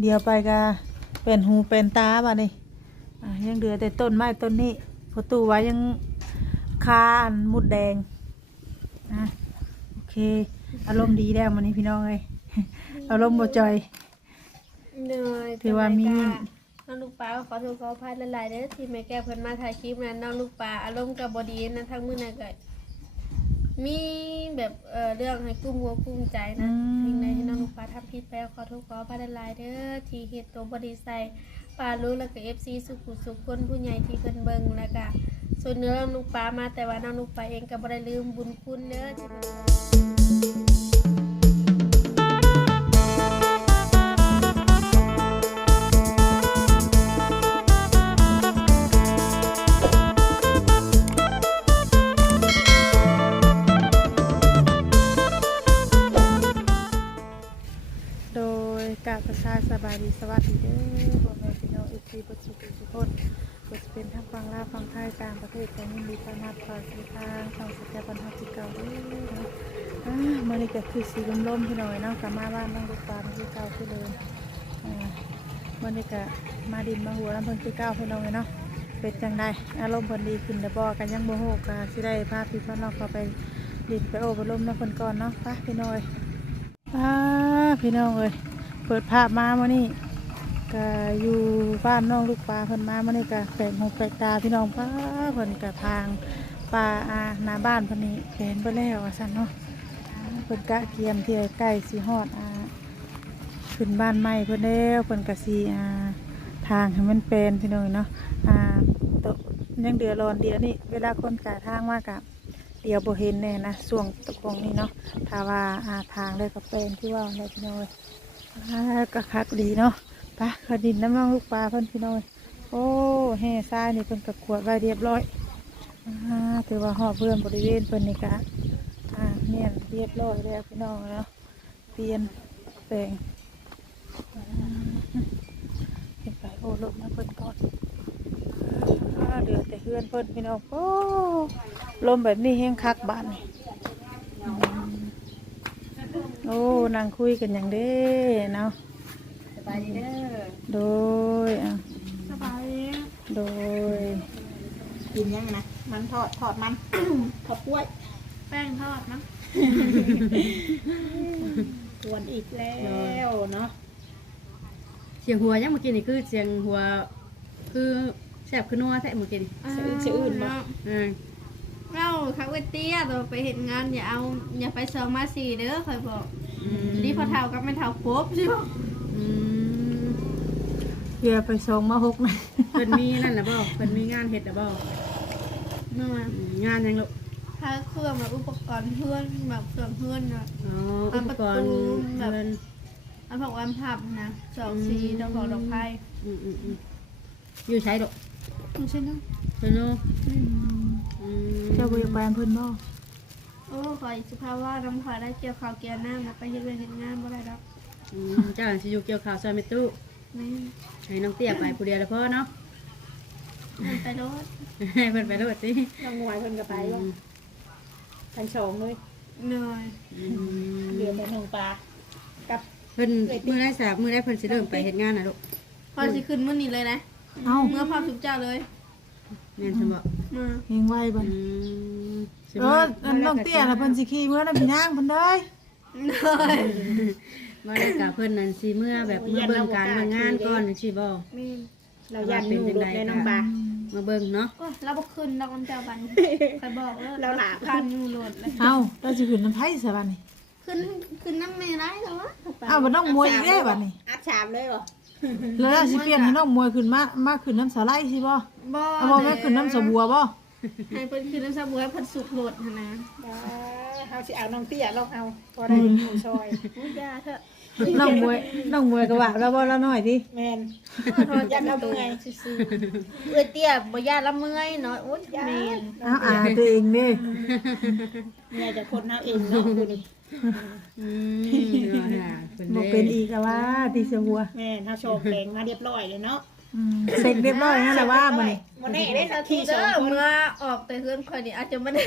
เดี๋ยวไปก็เป็นหูเป็นตาบ่นี่อ่ายังเหลือแต่ต้นไม้ต้นนี้พอตู้ไว้ยังคาอันมุดแดงอะโอเค อารมณ์ดีแล้วมันนี้พี่น้องเลยอารมณ์บ่จอยเหนื่อยถือว่ามีน้องลูกปลาก็ขอโทษขออภัยหลายๆเด้อที่แม่แก้เพิ่นมาถ่ายคลิปนั้นน้องลูกปลาอารมณ์ก็บ่ดีนะทั้งมื้อนั้นก็ มีแบบเอ่อเรื่องให้กุ้มหัวกุ้มใจนะสิ่งใดที่น้องลูกปลาทำผิดไปก็ขอโทษขออภัยหลายๆเด้อที่เฮ็ดตัวบ่ดีใส่ปลารู้แล้วก็ FC สุขุสุขคนผู้ใหญ่ที่เพิ่นเบิ่งแล้วก็ส่วนเนื้อน้องลูกปลามาแต่ว่าน้องลูกปลาเองก็บ่ได้ลืมบุญคุณเด้อที่เพิ่นาสบายดีสวัสดีเด้อพ่อแม่พี่น้องเอฟซีประสุขทุกคนก็จะเป็นทั้งฟังลาวฟังไทยต่างประเทศแต่ยินดีต้อนรับเข้าสู่ทางช่องสัจจบันทับที่เก่าเด้อเนาะอ่ามื่อนี้ก็คือสีลมๆพี่น้อยเนาะกลับมาบ้านน้องลูกปลาที่เก่าคือเดิมอ่าในี้ก็มาดินมาหัวน้ำเพิ่นคือเก่าพี่น้องเลยเนาะเป็นจังไดอารมณ์เพิ่นดีขึ้นแต่บ่กันยังบ่ฮู้ก็สิได้พาพี่พ่อน้องเขาไปดินไปโอบรมน้ำเพิ่นก่อนเนาะไปพี่น้อยอ่าพี่น้องเอ้ย ปิดภาพมาเมื่อนี้ก็อยู่บ้านน้องลูกปลาเพิ่นมาเมื่อนี้ก็แปลกหูแปลกตาพี่น้องป้าเพิ่นก็ทางป่าอาหน้าบ้านเพิ่นนี่เป็นไปแล้วว่าซั่นเนาะเพิ่นกะเกียมเที่ใกล้สิฮอดอาขึ้นบ้านใหม่เพิ่นแล้วเพิ่นก็สิอ่าทางให้มันเป็นพี่น้องเนาะอ่าตกยังเดือดร้อนเดียวนี่เวลาคนกะทางมากะเดี๋ยวโบเห็นแน่นะช่วงตะกงนี้เนาะถ้าว่าอาทางเลยก็เป็นที่ว่าอะไรพี่น้อย ก็คักดีเนาะไปขอดินน้ำน้องลูกปลาเพิ่นพี่น้อยโอ้แห่ทรายนี่เพิ่นก็ขวดไว้เรียบร้อยอถือว่าหอบเพื่อนบริเวณเพิ่นนี่กะเนี่ยเรียบร้อยแล้วพี่น้องเนาะเปลี่ยนแปลงเห็นไปโอ้ลมนะเพิ่นก่อนเดือดแต่เพื่อนเพิ่นพี่น้องโอ้ลมแบบนี้แห้งคักบ้านนี่ โอ้นางคุยกันอย่างเด้เนาะสบายดีเด้อโดยอะสบายดีโดยกินยังนะมันทอดทอดมันทอดกล้วยแป้งทอดนะกวนอีกแล้วเนาะเสียงหัวยังเมื่อกี้นี่คือเสียงหัวคือแสบคือนัวแท้เมื่อกี้นี่สะอื่นสะอื่นบ่อ่า เราคักเวเตี้ยเราไปเห็นงานอย่าเอาอย่าไปสองมาสี่เด้อคอยบอกอืมนี่พอเท่ากับไม่เท่าครบใช่ไหมอืมเรือไปส่งมาหกนะเพิ่นมีนั่นแหละบ่เพิ่นมีงานเฮ็ดแล้วบ่นั่นอืมงานหยังลูกถ้าเครื่องแบบอุปกรณ์เพื่อนแบบเครื่องเพื่อนอะอ๋ออัอุนปประกตูรณ์แบบเพิ่นอันผักวันผับนะสองสีดอกบอกดอกไผ่อืมอืมอืมอยู่ใช้ดอกไม่ใช่เนาะเพิ่นเนาะอืมเจ้าบริบาลเพิ่นบ่โอ้ขออีกสุภาพว่าน้ำขอได้เกี่ยวข้าวเกี่ยวน้ำแล้วไปเฮ็ดเวรเฮ็ดงานบ่ได้ดอกอืมเจ้าสิอยู่เกี่ยวข้าวซอยเมตู้แม่นให้น้องเตี้ยไปผู้เดียวแล้วพอเนาะ มันไปรถให้เพิ่นไปโลดสิน้องงวยเพิ่นก็ไปว่าทันสองเลยเหนื่อยอืมเดือดไปหนึ่งปลากับเพิ่นมื้อได้สาบมื้อได้เพิ่นสิเริ่มไปเฮ็ดงานน่ะลูกพอสิขึ้นมื้อนี้เลยนะ เอ้า เมื่อพอสุกเจ้าเลย แม่นซั่นบ่มายิงไว้บ่อืมสิเอออันน้องเตี้ยน่ะเพิ่นสิขี่เมื่อนั้นพี่นางเพิ่นเด้ยเหนื่อยว่าได้กะเพิ่นนั่นสิเมื่อแบบเมื่อเบิ่งการเบิ่งงานก่อนจังซี่บ่แม่นเรายันอยู่รถในน้องปลามาเบิ่งเนาะโอ้ยเราบ่ขึ้นดอกน้ำเจ้าบันใครบอกเลยเราหนาคันอยู่รถเลยเอ้าเราสิขึ้นน้ำไผซะบัดนี้ขึ้นขึ้นน้ำไม่ได้หรอวะเอ้าบ่ต้องมวยอีกเด้บัดนี้อัดชามเลยเหรอ แล้วเราสิเปลี่ยนให้น้องมวยขึ้นมามาขึ้นน้ำสาไลสิบ่บ่เอาบ่แม่นขึ้นน้ำสะบัวบ่ให้เพิ่นขึ้นน้ำสะบัวให้เพิ่นสุกรถหั่นนะได้เอาสิเอาน้องเตี้ยลองเอาพอได้หมูซอยอุ้ยยาเถอะน้องมวยน้องมวยก็ว่าแล้วบ่ละน้อยดิแมนพอจะเอาเมื่อยซื่อๆเอ้ยเตี้ยบ่ยาละเมื่อยเนาะโอ้ยแม่นเอ้าอ่าตัวเองเด้เมียจะคนเอาเองเนาะคุณนี่ อืมเดี๋ยวหาเพิ่นบ่เด้เป็นอีกแล้วว่าที่สะบัวแม่นเอาโชว์แปลงมาเรียบร้อยเลยเนาะอืมเสร็จเรียบร้อยนั่นแหละว่ามื้อนี้วันนี้ได้นาทีทีสเด้องอคนเมื่อออกแต่เฮือนข่อยนี่อาจจะบ่ได้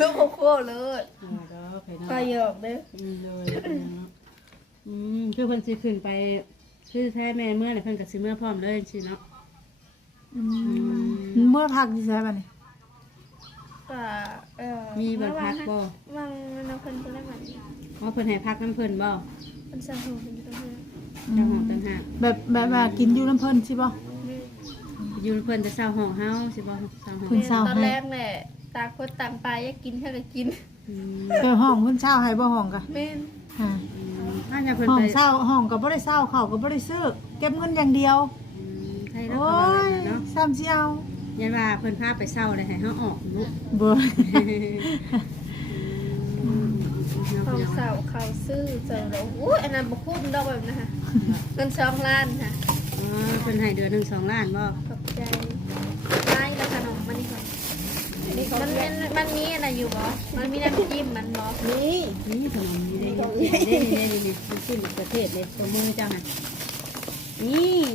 ลูกโคโคเลยอ๋อเด้อไปเนาะไปหยอกเด้ออืมเลยเนาะอืมคือเพิ่นสิขึ้นไปคือแท้แม่เมื่อไหร่เพิ่นก็สิเมื่อพร้อมเลยสิเนาะอืมเมื่อพักที่ใช่ป่ะนี่ ก็เออมีบ่พักบ่ วางน้ำเพิ่นเพิ่นได้มันว่าเพิ่นให้พักน้ำเพิ่นบ่เพิ่นสร้างห้องเพิ่นอยู่ตรงนั้นเจ้าห้องต่างหากแบบแบบว่ากินอยู่น้ำเพิ่นใช่ป่ะอยู่เพิ่นจะเช่าห้องเฮาสิบ่เช่าห้องเพิ่นเศร้าตอนให้แรกแหละตางคนต่างไปอยากกินเท่าก็กินอืมเออห้องเพิ่นเช่าให้บ่ห้องกะแม่นอ่าอืมถ้าจะเพิ่นห้องไปเช่าห้องก็บ่ได้เช่าเขาก็บ่ได้ซื้อเก็บเงินอย่างเดียวอืมใช่แล้วโอ้ก็ว่ายแบบนั้นเนาะซ้ำสิเอา ยันว่าเพิ่นพาไปเช่าเลยให้เฮาออกลูกบ่ของเสาเขาซื้อเจอแล้วอู้อันนั้นบ่คุ้มดอกแบบนั้นค่ะเงินสองล้านค่ะอ๋อเพิ่นให้เดือนหนึงสองล้านบ่ขอบใจได้แล้วขนมมันนี่ก่อนมันมันมันมีอะไรอยู่บ่มันมีน้ำจิ้มมันบ่นี่นี่ขนมนี่ได้ได้ได้ได้นี่มันขึ้นประเทศเลยตัวมือเจ้าน่ะนี่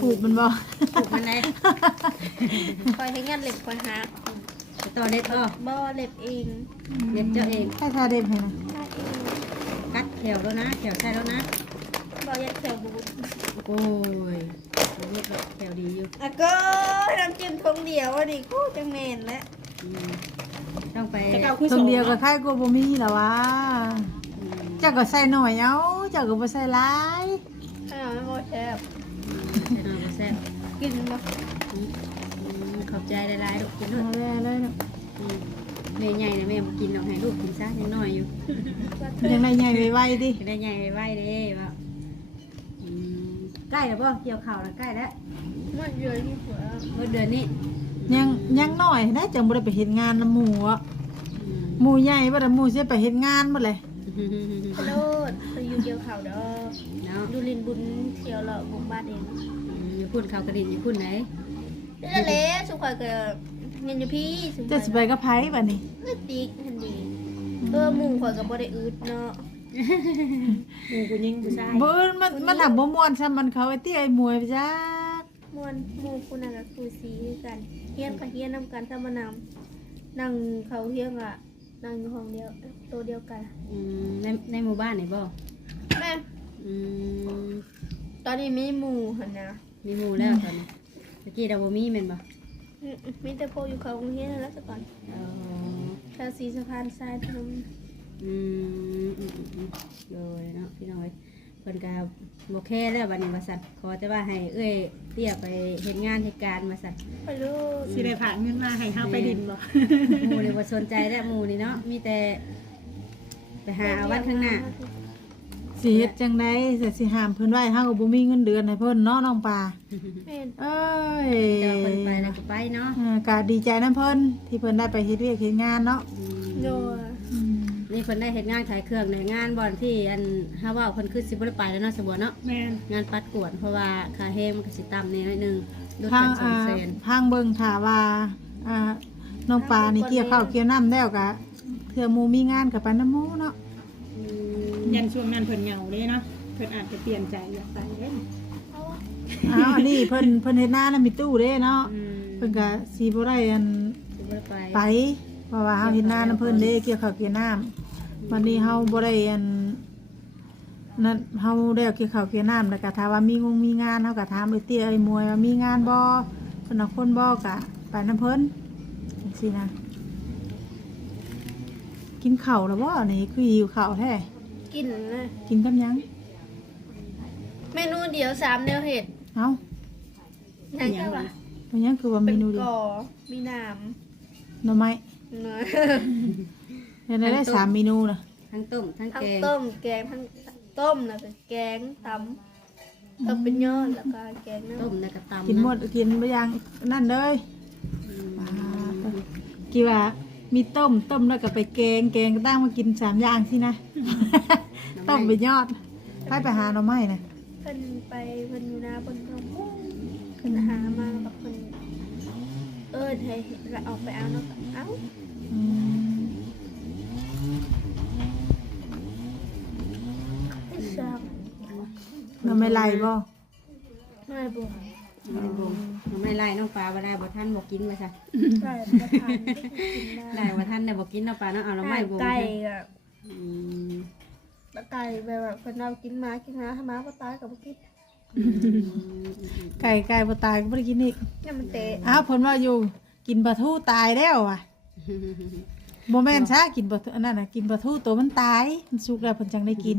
ปลูกมันบ่ปลูกมันได้คอยให้เงินเล็บคอยหาต่อเด็ดบ่บ่เล็บเองเด็ดเจ้าเองให้ทาเด็บให้นะหาเองกัดแขวแล้วนะแขวใช่แล้วนะบ่ยัดแถวบูดโอ้ยเรียกแบบแขวดีอยู่อะก็น้ำจิ้มทงเดียวอันนี้กูจังแม่นแล้วอืมต้องไปจะเก่าคือตสรองงเดียวก็คล้ายกว่าบ่มีแล้ววะอืมเจ้าก็ใส่หน่อยเอาเจ้าก็บ่ใส่หลายข้าวมันบ่แซ่บ ใช่หน่อยบ่แซ่บ กินบ่อืมอืมขอบใจหลายๆลูกกินด้วเอายเลยเลยเนาะอืมแม่ใหญ่นะแม่บ่กินดอกให้ลูกกินซะยังน้อยอยู่ยังได้ใหญ่ไวๆดิจะได้ใหญ่ไว้เด้ว่าอืมใกล้แล้วป่ะเกี่ยวข่าวแล้วใกล้แล้วมันเยอะที่หัวเมื่อเดือนนี้ยังยังน้อยนะจังบ่ได้ไปเฮ็ดงานนำหมู่อะอืมหมู่ใหญ่บ่ได้หมู่สิไปเฮ็ดงานบ่เลยพะโลดไปอยู่เดียวเขาเด้อเนาะดูลินบุญเที่ยวเลาะบุญบ้านเองอืมอยู่ พุ่นเขากระดิ่งอยู่พุ่นไหนนี่แหละเละสุขอยก็เงินอยู่พี่สุขจะอยสิไปกับไผบัดนี้เงินติ๊กทันดีเออหมุงข่อยก็บ่ได้อึดเนาะหมูกูยิงผู้ชายบ่อื่นมันมันหักบ่ม่วนซ้ำมันเขาไอ้เตี้ยไอ้มวยไปจักม่วนหมู่ผู้นั้นก็คือสีคือกันเฮียนก็เฮียนนำกันถ้ามานำนั่งเขาเฮียงอะนั่งอยู่ห้องเดียวตัวเดียวกันอืมในในหมู่บ้านไหนบ่แม่ อืมตอนนี้มีหมู่หั่นนะ มีหมู่แล้วตอนนี้ตะกี้เราบ่มีแม่นบ่อืมมีแต่พวกอยู่เขาโรงเรียนนั่นแหล้วซะก่อนเออแถวสีสะพานทรายพนมอืมอืมอืมอืมเลยเนาะพี่น้อยเพิ่นก็บ่แค่แล้วบัดนี้ว่าซั่นขอแต่ว่าให้เอ้ยเตี้ยไปเฮ็ดงานเฮ็ดการว่าซั่น ไปลูกสิได้ผ่านเงินมาให้เฮาไปดินบ่ หมู่นี่บ่สนใจแล้วหมู่นี่เนาะมีแต่ไปหาเอาวันข้างหน้า สิเฮ็ดจังได๋สิสิห้ามเพิ่นไว้เฮาก็บ่มีเงินเดือนให้เพิ่นเนาะน้องปลาแม่นเอ้ยเดี๋ยวเพิ่นไปแล้วก็ไปเนาะอ่าก็ดีใจนํเพิ่นที่เพิ่นได้ไปเฮ็ดเวียกเฮ็ดงานเนาะอืมโดยอืมนี่เพิ่นได้เฮ็ดงานขายเครื่องในงานบ่อนที่อันเฮาว่าเพิ่นคือสิบ่ได้ไปแล้วเนาะสบัวเนาะแม่นงานปัดกวดเพราะว่าค่าแฮงมันก็สิต่ำนิดนึงลดทากังนสออ่างแสนทางเบิ่งถ้าว่าอ่าน้องปลานี่เกี่ยวข้าวเกี่ยวน้ำแล้วก็เทื่อหมู่มีงานก็ไปนำหมู่เนาะอืม ยันช่วงนั้นเพิ่นเหงาเด้เนาะเพิ่นอาจจะเปลี่ยนใจอยากไปเด้อ้าวอันนี้เพิ่นเพิ่นเฮ็ดหน้าน่ะมีตู้เด้เนาะอืมเพิ่นก็สิบ่ได้อันสิบ่ได้ไปไปเพราะว่าเฮาเฮ็ดหน้านํเพิ่นเด้เกี่ยวข้าวเกี่ยวน้ำวันนี้เฮาบ่ได้อันนั่นเฮาได้เกี่ยวข้าวเกี่ยวน้ำแล้วก็ถ้าว่ามีงงมีงานเฮาก็ถามไอ้เตี้ยไอ้มวยว่ามีงานบ่เพิ่นเอาคนบ่ก็ไปนํเพิ่นจังซี่นะ กินข้าวแล้วบ่นี่คือหิวข้าวแท้กินนะกินกับหยัง เมนูเดียวสามแนวเห็ดเอ้ายังไงวะเป็นหยังคือว่าเป็เมนนูเดียวก่อมีน้หน่อไม้ำเนื้อเดี๋ยวได้สามเมนูน่ะทั้งต้มทั้งทั้แกงงต้มแกงทั้งต้มแล้วก็แกงตำต้มเป็นยอดแล้วก็แกงต้มน้ำแล้วก็ตำกินหมดกินบ่ยังนั่นเลยอืมกี่ว่า มีต้มต้มแล้วก็ไปแกงแกงก็ตั้งมากินสามอย่างสินะ ต้มไปยอดไปไปหาหน่อไม้นะเพิ่นไปเพิ่นอยู่นาเพิ่นก็เพิ่นหามาแล้วก็เพิ่นเออให้เราออกไปเอาเนาะก็เอาอืมซักหน่อไม้ไหลบ่ไม่บ่ ไม่ได้บ่งไม่ไล่น้องปลาบ่ได้บ่ทันบ่กินว่าซะไก่ประทานกินได้ได้บ่ทันได้บ่กินเนาะปลาเนาะเอาละไม่บ่งไก่อะอืมแล้วไก่แบบว่าเพิ่นเอากินหมากินหมาถ้าหมาก็ตายก็บ่กินไก่ไก่บ่ตายก็บ่ได้กินอีกเนี่ยมันเตะอ้าวเพิ่นว่าอยู่กินปลาทูตายแล้วอะบ่แม่นซะกินปลาทูอันนั้นน่ะกินปลาทูตัวมันตายมันสุกแล้วเพิ่นจังได้กิน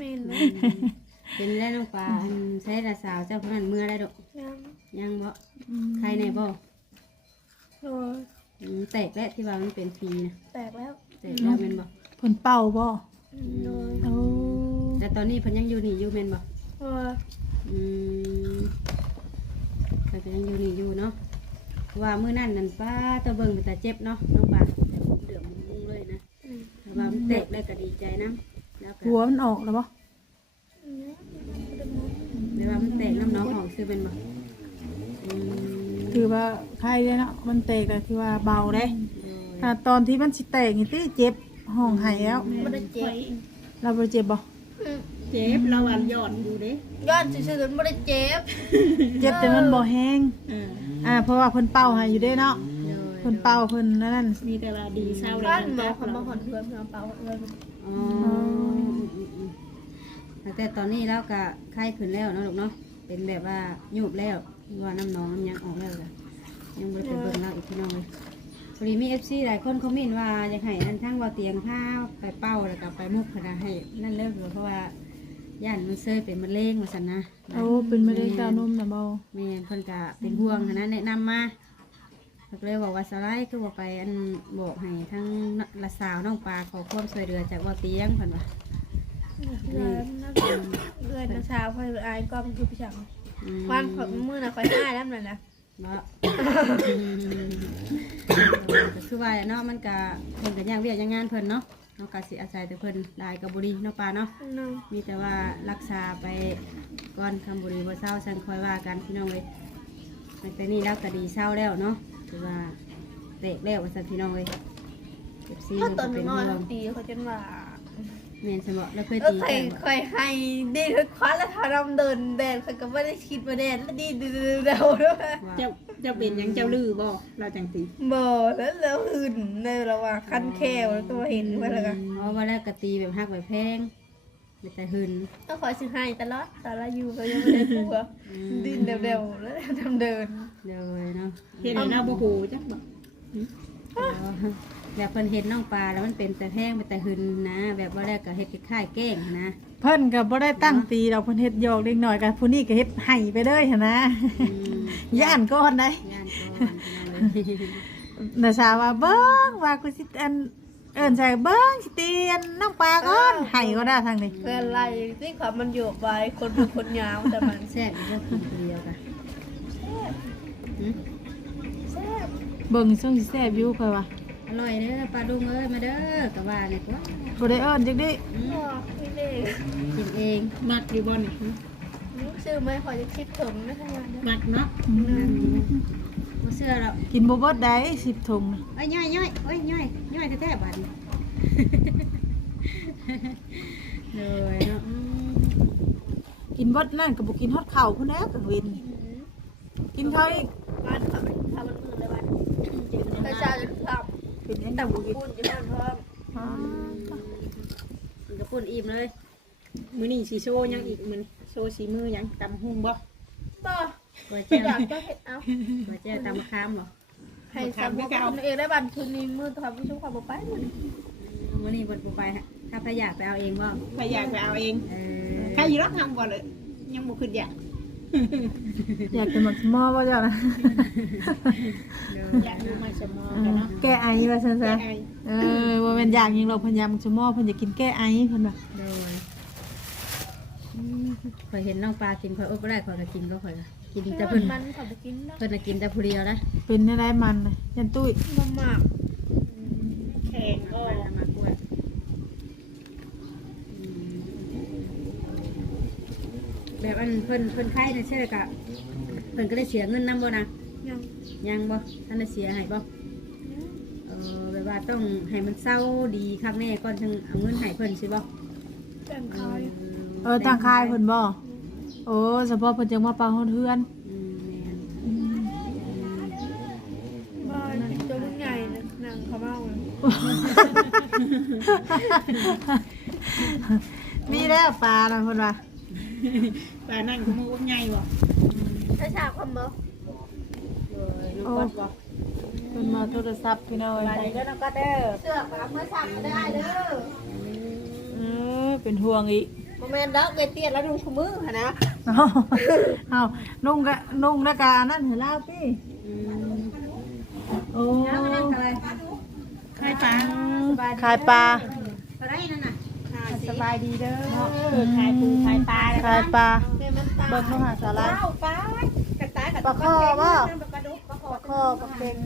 แม่นนะ เป็นได้น้องปลาอันใช้ละสาวเจ้าคนนั้นเมื่อได้ดอกยังยังบ่ใครในบ่โอ้ยอืมแตกแล้วที่ว่ามันเป็นฟรีนะแตกแล้วแตกแล้วแม่นบ่เพิ่นเป่าบ่โดยโอ้แต่ตอนนี้เพิ่นยังอยู่นี่อยู่แม่นบ่โอ้ยอืมเพิ่นก็ยังอยู่นี่อยู่เนาะว่ามื้อนั้นนั่นป้าตะเบิ่งเป็นตาเจ็บเนาะน้องปลาแต่ผมเดือดมุงเลยนะอืมแต่ว่ามันแตกได้ก็ดีใจนะแล้วก็หัวมันออกแล้วบ่ แต่ว่ามันแตกน้ำน้องออกซื้อเป็นบ่อืมถือว่าใครเด้เนาะมันเตะก็คือว่าเบาเด้โดยถ้าตอนที่มันสิแตกนี่ติเจ็บห้องไห้แล้ว บ่ได้เจ็บเราบ่ได้เจ็บบ่อืมเจ็บเราอันหย่อนอยู่เด้ย้อนซื่อๆกันบ่ได้เจ็บเจ็บแต่มันบ่แห้งเอออ่าเพราะว่าเพิ่นเป่าให้อยู่เด้เนาะโดยเพิ่นเป่าเพิ่นนั่น มีแต่ว่าดีเศร้าแล้วบ้านหมอจับเขามาหอนเพื่อนเพื่อนเปล่าเพื่อนอ๋ออืม ๆแต่ตอนนี้เราก็ไข้ขึ้นแล้วเนาะลูกเนาะเป็นแบบว่าหยุบแล้วว่าน้ำน้องน้ำยังออกแล้วจ้ะยังบ่ได้ไปเบิ่งเราอีกพี่น้องเลยพอดีมี FC หลายคนคอมเมนต์ว่าอยากให้อันทั้งว่าเตียงผ้าไปเป้าแล้วก็ไปมุกพนะให้นั่นเลิกเลยเพราะว่าย่านมันเซยเป็นมะเร็งว่าซั่นนะโอ้เป็นมะเร็งเต้านมน่ะเบาแม่นเพิ่นก็เป็นห่วงหั้นนะแนะนำมาก็เลยบอกว่าสไลด์คือว่าไปอันบอกให้ทั้งละสาวน้องปลาขอความช่วยเหลือจากว่าเตียงเพิ่นว่า เพื่อนเพื่อนนะชาวคอยอายก็มันคือพี่ชังอืมวันขอมือนะคอยอ้ายแล้วนั่นนะเนาะก็คือว่าเนาะมันก็เพิ่นก็ย่างเวียกย่างงานเพิ่นเนาะเนาะก็สิอาศัยแต่เพิ่นหลายก็บ่ดีเนาะปลาเนาะน้องมีแต่ว่ารักษาไปก่อนคำบุรีบ่เศร้าฉันคอยว่ากันพี่น้องเลยแต่นี่แล้วก็ดีเศร้าแล้วเนาะถือว่าเตะแล้วว่าสันพี่น้องเลยเจ็บซีถ้ามันตอก็นเป็นน้อยห่วงตีเขาจนว่า แม่นสมบแล้วเคยเออตีเคกัยนเคยให้ดีทุกครั้งแล้วทำนำเดินแดนเคยก็ไม่ได้คิดมาแดนแล้วดีดูเดาด้วยว่าเจ้าเจ้าเป็นหยังเจ้าลือบ่เราจังตีบ่แล้วแล้วหื่นในระหว่างคันแควแล้วตัวเห็นไว้แล้วกันเพราะว่าแรกก็ตีแบบหักแบบแพงแต่หึนต้องคอยซื้อให้ตลอดตอนเราอยู่ก็ยังไม่ได้กลัวดินเร็วๆแล้วทำเดิน เลยเนาะเห็นแล้เราบ่ฮู้จักบ่ แบบเพิ่นเห็นน้องปลาแล้วมันเป็นแต่แพงเป็นแต่หึนนะ แบบว่าแรกก็เฮ็ดคล้ายๆแกล้งนะเพิ่นก็บ่ได้ตั้งตีดอกเพิ่นเฮ็ดหยอกเล็กน้อยกันผู้นี้ก็เฮ็ดให้ไปเลยหั่นนะ อืมย่านก่อนได้ย่านก่อนพี่น้องเลยน่ะสาวว่าเบิ่งว่ากูสิอันเอิ้นใส่เบิ่งสิเตียนน้องปลาก่อนให้ก็ได้ทางนี้เพื่อนไล่ที่ความมันอยู่ไปคนเป็นคนยาวแต่มันแซ่บอีกก็กินคนเดียวกันหืมแซ่บเบิ่งช่วงสิแซ่บอยู่ค่อยว่า อร่อยเด้อปลาดุงเอ้ยมาเด้อกับว่าเนี่ยว่าบ่ได้เอิ้นจักดิอืมบอกพี่เด็กกินเองมักอยู่บ่นี่ซื้อไม่ขอจะคิดถึงนะทั้งวันนะมักเนาะมาเสื้อเรากินบ่เบิดได้10ถุงน่ะเอ้ยย่อยย่อยเอ้ยย่อยย่อยแท้ๆบัดนี้เลยเนาะอืมกินเบิดนั่นก็บ่กินฮอดข้าวพุ่นแล้วกลางเว้นกินข้าวอีกบ้านเขาเป็นทำมันมือเลยบ้านกระชาจะท เป็นหยังำแต่แต่บ่บุกินญอยู่บ้านพร้อมอ๋อมันก็ปุ่นอิ่มเลย มื้อนี้สิโชว์หยังอีกมื้อนี้โชว์สีมือหยังตำหุ่งบ่บ่ก๋วยเตี๋ยวอยากก็เห็ดเอาก๋วยเตี๋ยวตำมะขามเหรอให้สามคนเองได้บ้านคืนนี้มือทำผู้ชมความบอกไปวันนี้บดปูไปฮะถ้าพยากไปเอาเองว่าถ้าอยากไปเอาเองเออถ้าอยู่รักทำบ่เลยยังบ่คิดอยาก อยากกินหมักหม้อบ่เจ้านะอยากอยู่มาสมอกันเนาะแก้ไอว่าซั่นแก้ซะไอเออว่าแม่นอยากหยังหรอกเพิ่นยามหมักหม้อเพิ่นจะกินแก้ไอเพิ่นว่าโดยคอยเห็นน้องปลากินคอยอบได้คอยก็กินก็คอยก็กินแต่เพิ่เพิ่นนมันเขาไปกินแล้วเพิ่นน่ะกินแต่ผู้เดียวนะเป็นได้มันน่ะยันตุ้ยมาหมากแข่งก็ แบบอันเพิ่นเพิ่นไข่นะเชื่อกะเพิ่นก็ได้เสียเงินนำบ่นะยังยังบ่ท่านได้เสียให้บ่เออแบบว่าต้องให้มันเศร้าดีครั้งแน่ก่อนจึงเอาเงินให้เพิ่นสิบ่แต่งคายเออทางคายเพิ่นบ่โอ้เฉพาะเพิ่นจังมาปาฮอดเฮือนอืมแม่นบ้านตัวมันใหญ่นะนางเขาเมาเลยมีแล้วปลาน่ะเพิ่นว่า ปลานั่นก็มืออุ้มใหญ่บ่ถ้าฉากความบ่น้องก๊อตบ่เพิ่นมาโทรศัพท์พี่น้อยปลาไหนก็น้องก็เด้อเสื้อปลาเมื่อฉากก็ได้เด้อเออเป็นห่วงอีกบ่แม่นดอกเกยเตี้ยแล้วนุ่งขมือหั่นนะเอาเอานุ่งกะนุ่งหน้ากานั่นเห็นแล้วพี่อืมโอ้ไข่ปลาขายปลาไปได้นั่นน่ะ สบายดีเด้อขายปูขายปลาขายปลาแม่มันตาเบิ่งเข้าหาสาระเอ้าปลากระต่ายกับปลาข้อบ่ปลาดุกปลาคอปลาข้อปลาเค็ง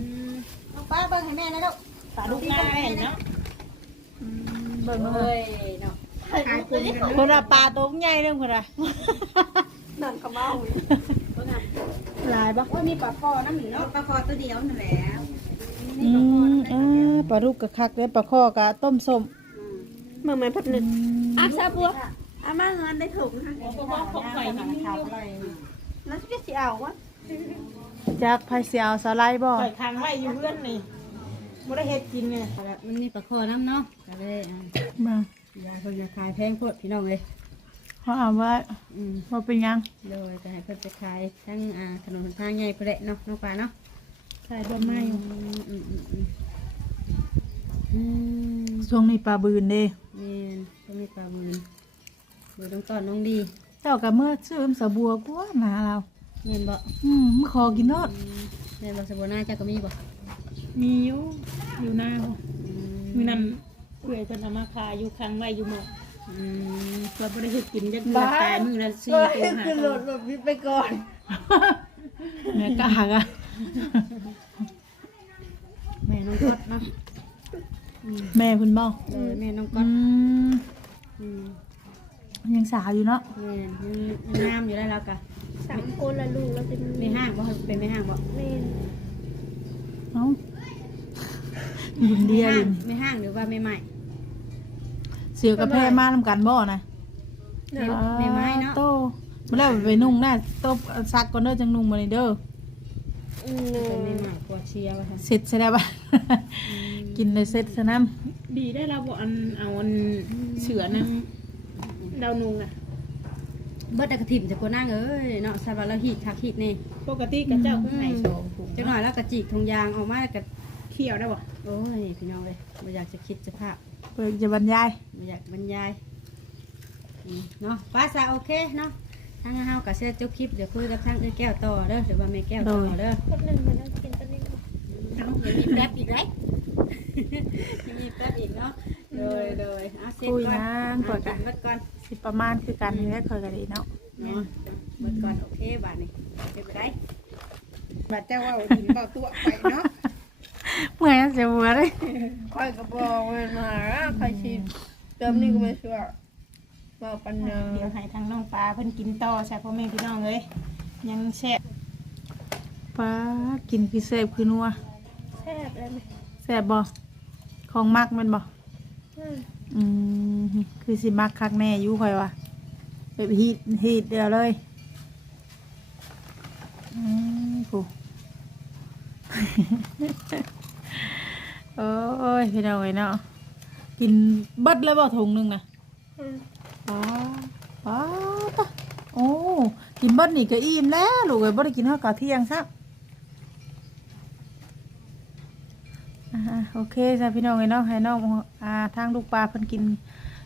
น้องป้าเบิ่งให้แม่นะลูกปลาดุกง่ายเนาะเบิ่งเข้าเฮ้หายเนาะขายปูนี่คนละปลาตัวใหญ่เรื่องคนละนั่นก็เมาอยู่หลายปะโอ้ยมีปลาคอน้ำหนึ่งเนาะเนาะปลาคอตัวเดียวนั่นแหละอืมเออปลาลูกกะคักเด้อปลาข้อกะต้มส้ม เมื่อมันพัดนึงอาซาบัวอามาเงินได้ถุงค่ะบอกของข่อยนี่มีอยู่แล้วจะสิเอาวะจากไผเสียวสาไลด์บ่ข่อยค้างไว้อยู่เพื่อนนี่บ่ได้เฮ็ดกินเนี่ยมันมีปลาคอน้ำเนาะก็เลยอะมายายเพิ่นจะขายแพงโพดพี่น้องเลยเขาอ่านว่าอืมว่าเป็นหยังโดยจะให้เพิ่นไปขายทั้งอ่าถนนหนทางใหญ่พุ่นแหละเนาะน้องปลาเนาะขายบ่ไม้อืมอืมอืมอืมอืมช่วงนี้ปลาบืนเด้ นี่ก็มีปลาหมืนมือน้องตอนน้องดีเจ้ากับเมื่อซื้อมสบัวกว่าหนาเราเงินบ่อืมมื่อขอกินนอดในบาสบัวหน้าเจ้าก็มีบ่มีอยู่อยู่หน้าบ่อืมมีนั่นเอื่อยเพิ่นเอามาขายอยู่ค้างไว้อยู่หมดอืมเราบ่ได้เฮ็ดกินจักเดือนตายมื้อละ4ตัว5คือโหลตัวดแบบนี้ไปก่อน แม่กากอะ แม่น้องก๊อดเนาะ แม่คุณบ่เออแม่น้องก๊อือดมอืมยังสาวอยู่เนาะแม่ยังงามอยู่ได้แล้วกะสามคนละลูกแล้วจะไม่ห้างบ่เป็นไม่ห้างบ่แม่เอ้าลินเดียลินไม่ห้างหรือว่าไม่ใหม่เสือกับแพร่มานำกันบ่นะไม่ไม่ไม้เนาะโตมาแล้วไปนุ่งหน้าโตซักก่อนเด้อจังนุ่งมานี่เด้อ อืมเป็นไม่ใหม่กว่าเชียร์ว่าค่ะเสร็จใช่ได้ปะ กินเลยเสร็จซะน้ดีได้เราบ่อันเอาอันเสือนั้นดาวนุงอะเบิดแต่กระถิ่มจะกว่านั่งเอ้ยเนาะสบายแล้วฮีดคักฮีดแนี่ปกติกับเจ้าเพิ่นให้สองถุงจังหน่อยแล้วกระจิกทงยางออกมาแล้วก็เคี่ยวได้บ่โอ้ยพี่น้องเลยไม่อยากจะคิดจะภาพำเปิดจะบรรยาย ไม่อยากบรรยายอืมเนาะป้าสาโอเคเนาะทางเฮากับเซตจบคลิปเดี๋ยวคุยกับทางเอ้ยแก้วต่อเด้อหรือว่าแม่แก้วต่อเด้อคนหนึ่งมันต้องกินตัวนี้เอาเดี๋ยวมีแป๊บอีกไร มีแป๊บอีกเนาะโดยโดยเอาเซ็ตคุยก่อนนานเอาเปิดกักันนเบิดก่อนสิประมาณคือกันนี่แหละเคยกันดีเนาะเนาะเบิดก่อนโอเคบาทนี่เก็บไปได้บัดเจ้าว่าดินเบาตัวไปเนาะเมื่อยจะบัวเลยคอยกระบอกมันมาใครชิมเติมนี่ก็ไม่ชัวร์มาปัญญาเดี๋ยวให้ทางน้องปลาเพิ่นกินต่อใช่พ่อแม่พี่น้องเลยยังแซ่บป้ากินคือเสพคือนัวแซ่บเลยไหมแสบบ่ ของมักแมันบ่อืมอืมคือสิมักคักแน่อยู่ค่อยว่าแบบฮีดฮีดเดียวเลยอืมผู้ โอ้ยพี่น้องเอ้ยเนาะกินเบิดแล้วบ่ถุงหนึงนะ อืมป้าป้าตะโอ้ กินเบิดนี่ก็อิ่มแล้ว ลูกเอ้ยบ่ได้กินข้าวกะเที่ยงซัก อ่าโอเคจ้ะพี่น้องเอ้ยเนาะให้น้องอ่าทางลูกปลาเพิ่นกิน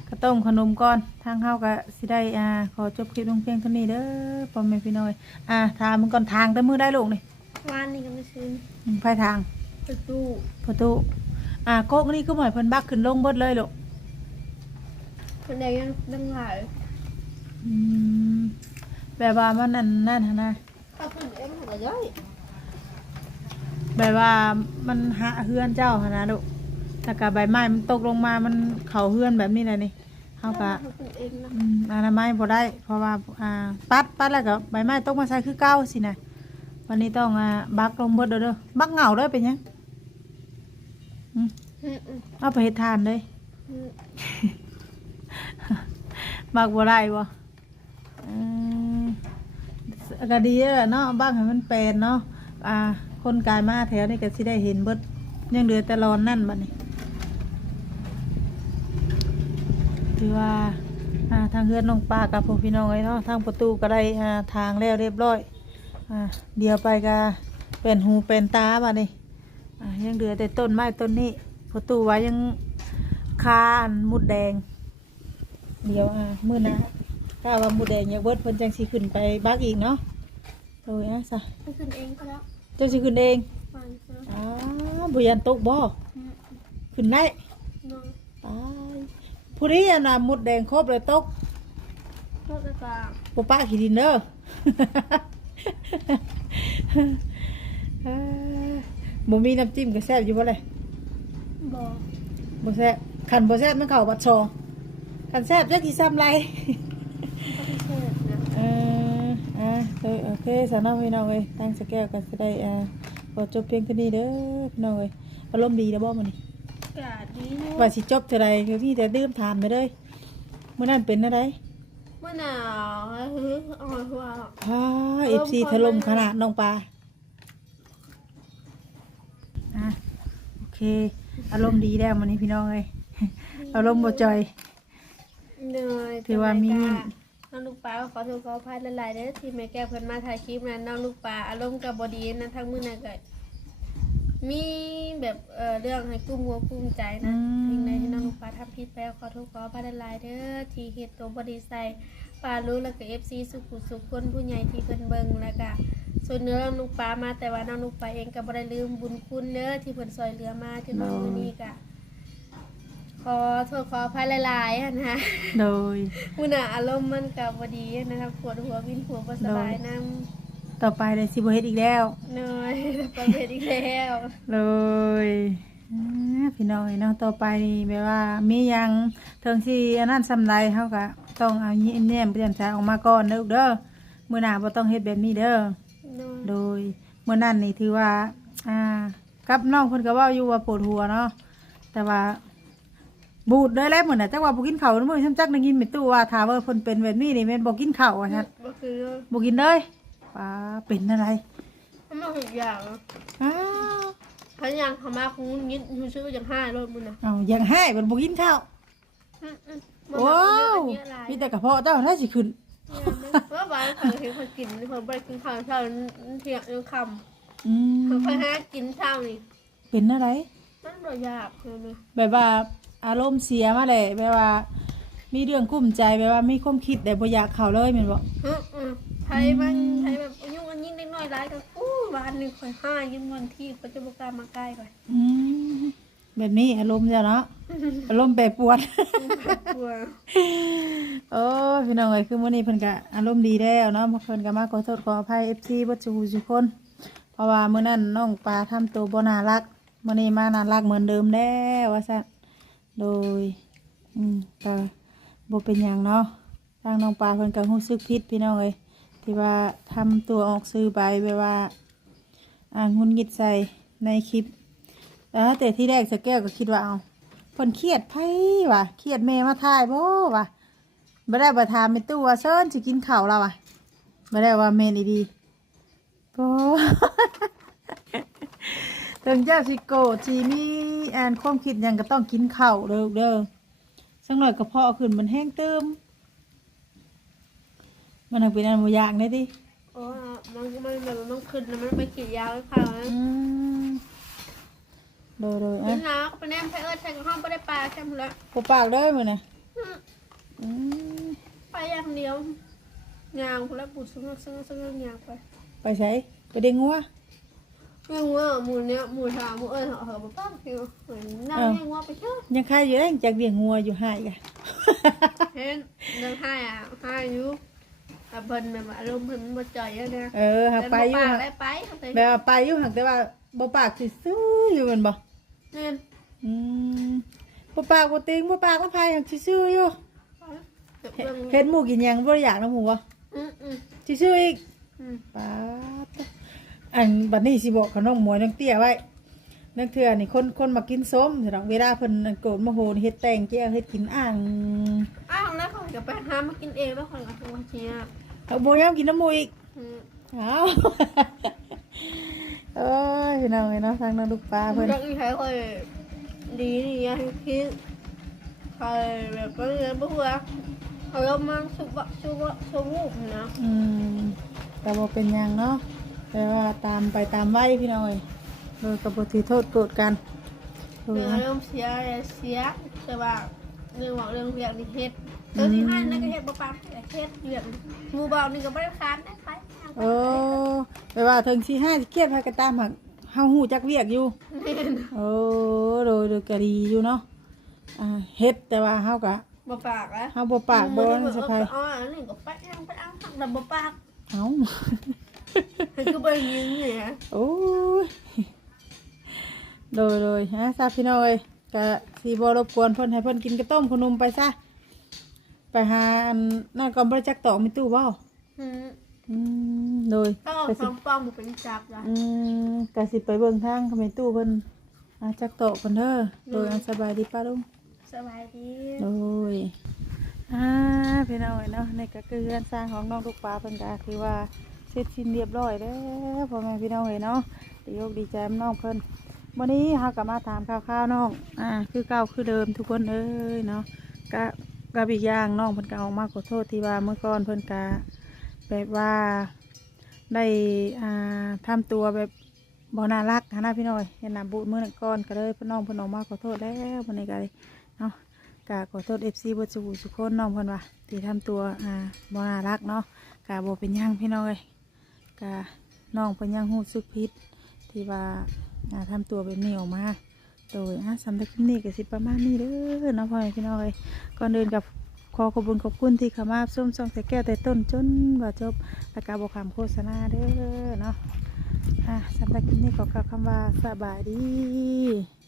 ข้าวต้มขนมก่อนทางเฮาก็สิได้อ่าขอจบคลิปลงเพียงเท่านี้เด้อพ่อแม่พี่น้องเอ้ยอ่าถามมึงก่อนทางแต่มือได้ลูกนี่วานนี่ก็ไม่ซื้ออืมไปทางประตูประตูอ่าโกกนี่ก็หมายเพิ่นบักขึ้นลงเบิดเลยลูกคนใดยังดังหลายอืมแบบว่ามันนั่นนั่นหั่นนะ ถ้าคนเอ็มหัวย่อย แบบว่ามันหาเฮือนเจ้าหนนะลูกแต่กะใบไม้มันตกลงมา มันเข่าเฮือนแบบนี้เลยนี่เขากะถ้าคนเอ็มนะอืมอนามัยพอได้ เพราะว่าอ่าปัดปัดแล้วก็ใบไม้ตกมาใส่คือเก้าสินะวันนี้ต้องอ่าบักลงเบิดเด้อเด้อบักเหงาเด้อเป็นหยังอืมอืมอืมเอาไปเฮ็ดทานเลยอืมบักบ่ได้บ่อืมก็ดีแล้วล่ะเนาะบักให้มันแปลนเนาะอ่า คนกายมาแถวนี้ก็สิได้เห็นเบิดยังเหลือแต่รอนนั่นบัดนี้ถือว่าอ่าทางเฮือนน้องปลากับพวกพี่น้องไอ้เนาะทางประตูก็ได้อ่าทางแล้วเรียบร้อยอ่าเดี๋ยวไปก็เป็นหูเป็นตาบัดนี้อ่ายังเหลือแต่ต้นไม้ต้นนี้ประตูไว้ยังคาอันมุดแดง เดี๋ยวอ่ามื้อหนะถ้าว่ามุดแดงอยากเบิดเพิ่นจังสิขึ้นไปบักอีกเนาะโอ้ยอะซะ ไปขึ้นเองก็แล้ว จ้าสิขึ้นเองไปก็แล้วอ้าบ่ยันตกบ่ขึ้นได้น้องตายผู้นี้อันน่ะมุดแดงครบเลยตกโทษนะกาปป้าขี้ดินเด้อ เอ้อบ่มีน้ำจิ้มก็แซ่บอยู่บ่เลย บอกบ่แซ่บคันบ่แซ่บมันเข้าบัดซองคันแซ่บจักสิซ้ำไรก็พิเศษนะเออ อะเออโอเคสำหรับพี่น้องเอ้ยตั้งสแก้วกันจะได้อ่าขอจบเพียงเท่านี้เด้อพี่น้องเอ้ยอารมณ์ดีแล้วบ่มื้อนี้กาดดีเนาะว่าสิจบเท่าใดคือพี่แต่ดื่มถามไปเลยมื้อนั้นเป็นอะไรเมื่อหนาวเฮ้ยเอาไว้ว่าอ่า FC ถล่มขนาดน้องปลาอะโอเค อารมณ์ดีแล้วมื้อนี้พี่น้องเอ้ยอารมณ์บ่จ่อย เหนื่อยถือว่ามี น้องลูกปลาขอโทษขออภัยหลายๆเด้อที่แม่แก้วเพิ่นมาถ่ายคลิปนั้นน้องลูกปลาอารมณ์กับบดีนะทั้งมื้อนั้นก็มีแบบเอ่อเรื่องให้กุ้มหัวกุ้มใจนะสิ่งใดที่น้องลูกปลาทำผิดไปขอโทษขออภัยหลายๆเด้อที่เฮ็ดตัวบ่ดีใส่ปลารู้แล้วก็ FC สุขุสุขคนผู้ใหญ่ที่เพิ่นเบิ่งแล้วก็ส่วนเนื้อน้องลูกปลามาแต่ว่าน้องลูกปลาเองก็บ่ได้ลืมบุญคุณเด้อที่เพิ่นซอยเหลือมาจนถึงมื้อนี้ก็ ขอโทษขออภัยหลายๆอะนะโดย มุน่ะอารมณ์มันกับบดีนะครับปวดหัววินหัวบ่สบายน้ต่อไปเลยสิบ่เฮ็ดอีกแล้วำเหนื่อยประเภทอีกแล้วเลยอ่าพี่น้องเอ้ยเนาะต่อไปนี่แบบว่ามีหยังเทิงที่อันนั้นสำไรเฮาก็ต้องเอายิ้มแย้มเปลี่ยนใจออกมาก่อนเด้อเด้อมื้อหน้าบ่ต้องเฮ็ดแบบนี้เด้อเหนื่อยโดยเมื่อนั้นนี่ถือว่า อ่า กับน้องเพิ่นก็เว่าอยู่ว่าปวดหัวเนาะแต่ว่า บูดเลยแหล้วเหมือนน่ะจักว่าบ่กินข้าวมื้อฉันจักได้ยินแม่ตู้ว่าถ้าว่าเพิ่นเป็นแบบนี้นี่แม่นบ่กินข้าวว่าซั่นก็คือบ่กินเลยป้าเป็นอะไรมันมาหุกอย่างอ้าวถ้าอย่างเขามาคงยิดยูชื่ออย่างห้ารถมึงนะเอาอย่างให้มันบ่กินข้าวอืมอืมมันโอ้มาเยวอะหลายมีแต่กระเพาะเจ้าถ้าสิขึ้นเมื่อวานเขาเห็นเขากินเขาไปกินข้าวเช้าเที่ยงยังคอืำเขามไปหากินเช้านี่เป็นอะไรมันบ่ยากเลยนะแบบว่า อารมณ์เสียมาเลยแบบว่า มีเรื่องกุ้มใจแบบว่ามีความคิดแต่บ่อยากเข้าเลยแม่นบ่อืมอืมไทยมันไทยแบบยุ่งอันยิ่งเล็กน้อยร้ายก็อู้วันหนึ่งคอยห้ายิ่งวันที่ปัจจุบันการมาใกล้ก่อนอืมแบบนี้อารมณ์จ้ะเนาะอารมณ์แปรปรวน กลัวโอ้ยพี่น้องเอ้ยคือมื้อนี้เพิ่นก็อารมณ์ดีแล้วเนาะเพิ่นก็มาขอโทษขออภัย FC บ่จูทุกคน เพราะว่ามื้อนั้นน้องปลาทำตัวบ่น่ารักมื้อนี้มาน่ารักเหมือนเดิมแล้วว่าซั่น โดย อืมก็บ่เป็นหยังเนาะทางน้องปลาเพิ่นก็รู้สึกผิดพี่น้องเอ้ยที่ว่าทำตัวออกสื่อไปแบบว่า อ่านหุนหงิดใส่ในคลิปแล้วแต่ที่แรกสแก้วก็คิดว่าเอาเพิ่นเครียดไผวะเครียดแม่มาถ่ายบ่วะบ่ได้บ่ถามแม่ตู้ว่าเซินสิกินข้าวแล้ววะบ่ได้ว่าแม่นอีดีบ่ ถึงเจ้าสิโกรธสิมีอ่านความคิดหยังก็ต้องกินข้าวเด้อเด้อสักหน่อยกระเพาะขึ้นมันแห้งเติม มันหักเป็นอันบ่อย่างได้ดิโอ้มันมันแบบมันขึ้นแล้วมันไปขีดยาวให้เขานะอืมโดยโดยเป็อะนน้ำไปแนมไปเอิร์ธใส่กับห้องไปได้ปลาแค่หมดแล้วปปากเด้อมื้อน่ะอืมไปอย่างเดียวงางแล้วบุดซึ่งซึ่งซึ่งงางไป ไปใช้ไปเด้งงัว ไม่งัวหมูเนี้ยหมูถามหมูเอิร์ธเหรอป้าคิวเหมือนนั่งให้งัวไปเชื่อยังใครอยู่ได้จากเลี้ยงงัวอยู่ให้กะเห็นเดินให้อะให้อยู่แต่เพิ่นแบบอารมณ์เพิ่นบ่จ่อยเยอะนะเออหักไปอยู่ปาหักได้ไปไปแบบว่าไปอยู่หักแต่ว่าบ่ปากสิซื้ออยู่แมันบ่เนี่ยอืมบ่ปากบ่ติงบ่ปากบ่พายหักสิซื้ออยู่เก็บเห็นเรื่องเห็นหมูกินหยังบ่ได้อยากนํหมูบ่อืมอืมสิซื้ออีกอืมป๊าด อันบัดนี้สิบอกกับน้องหมวยน้องเตี้ยไว้นักเทื่อนี่คนคนมากินส้มสำหรับเวลาเพิ่นโกรธโมโหนี่เฮ็ดแต่งแก้วเฮ็ดกินอ่างอ้าวแล้วเขาจะไปหามากินเองแล้วคนกับทังเชียเอาบ่ยามกินน้ำหมูอีกอืมเอาเอ้ยพี่น้องเอ้ยเนาะทางน้องลูกปลาเพิ่นเรื่องนี้ใช้ค่อยดีนี่ยังคิดทคอยแบบก็เลยบ่ว่าเขาเรามาสุบะสุบะสุบูบนะอืมแต่บ่เป็นหยังเนาะ แต่ว่าตามไปตามไว้พี่น้อยโดยกับ่ถือโทษโกรธกันโดยเรื่องนะเรื่องเสียเสียแต่ว่าเรื่องบอกเรื่องเรียกนี่เฮ็ดเจ้าที่ให้นั่นก็เฮ็ดบ่ปานแต่เฮ็ดเรื่องหมู่เบานี่ก็บ่ได้ค้านได้ไปโอ้แปลว่าถึงสิห้าสิเครียดพากันตามหักเฮาฮู้จักเวียกอยู่แม่นโอ้โดยโดยก็ดีอยู่เนาะอ่าเฮ็ดแต่ว่าเฮาก็บ่ปากอะเฮาบ่ปากบ่นั่นสะพายอ๋ออันนี้ก็ไปเอาไปเอาหักแต่บ่ปากเอ้า คือบ่ยิงเนี่ยโอ้ยโดยโดยฮะซาพี่น้อยก็สีบรบกวนเพิ่นให้เพิ่นกินกระต้มขนมไปซะไปหาอันนั่นก่อนบริจักตอกมีตู้เบ้าอืมอืมโดยต้องเอาก็สสิองปองบ่เป็นจับล่ะอืมก็สิไปเบิ่งทางเขามีตู้เพิ่นอาจักตอกเพิ่นเด้อโดยอันสบายดีป้าลุง สบายดีโดยอ่าพี่น้อยเนาะนี่ก็คือเรือนสร้างของน้องลูกปลาเพิ่นก็คือว่า เสร็จสิ้นเรียบร้อยแล้วพ่อแม่พี่น้องเอ้ยเนาะดีอกดีใจน้องเพิ่นวันนี้เฮาก็มาถามข่าวๆน้องอ่าคือเก่าคือเดิมทุกคนเอ้ยเนาะก็กับอีกอย่างน้องเพิ่นก็ออกมาขอโทษที่ว่าเมื่อก่อนเพิ่นก็แบบว่าได้อ่าทำตัวแบบบ่น่ารักหั้นะพี่น้อยเห็นหน้าบูดมือก่อนก็เลยพิ่น้องเพิ่นออกมาขอโทษแล้ววันนี้ก็เลยเนาะกาขอโทษเอฟซีบสุสุคนน้องเพิ่นว่าที่ทำตัวอ่าบ่น่ารักเนาะกาบ่เป็นหยังพี่น้องเอ้ย กาน้องเพิ่นยังรู้สึกผิดที่ว่าอ่าทำตัวแบบนี้ออกมาโดยอะสำหรับคลิปนี้ก็สิประมาณนี้เด้อเนาะพ่อพี่น้องเอ้ยก่อนเดินกับขอขอบคุณขอบคุณที่ขามาส้มส่องแต่แก้วแต่ต้นจนว่าจบแล้วก็บอกคำโฆษณาเด้อเนาะอะสำหรับคลิปนี้ขอกล่าวคำว่าสบายดี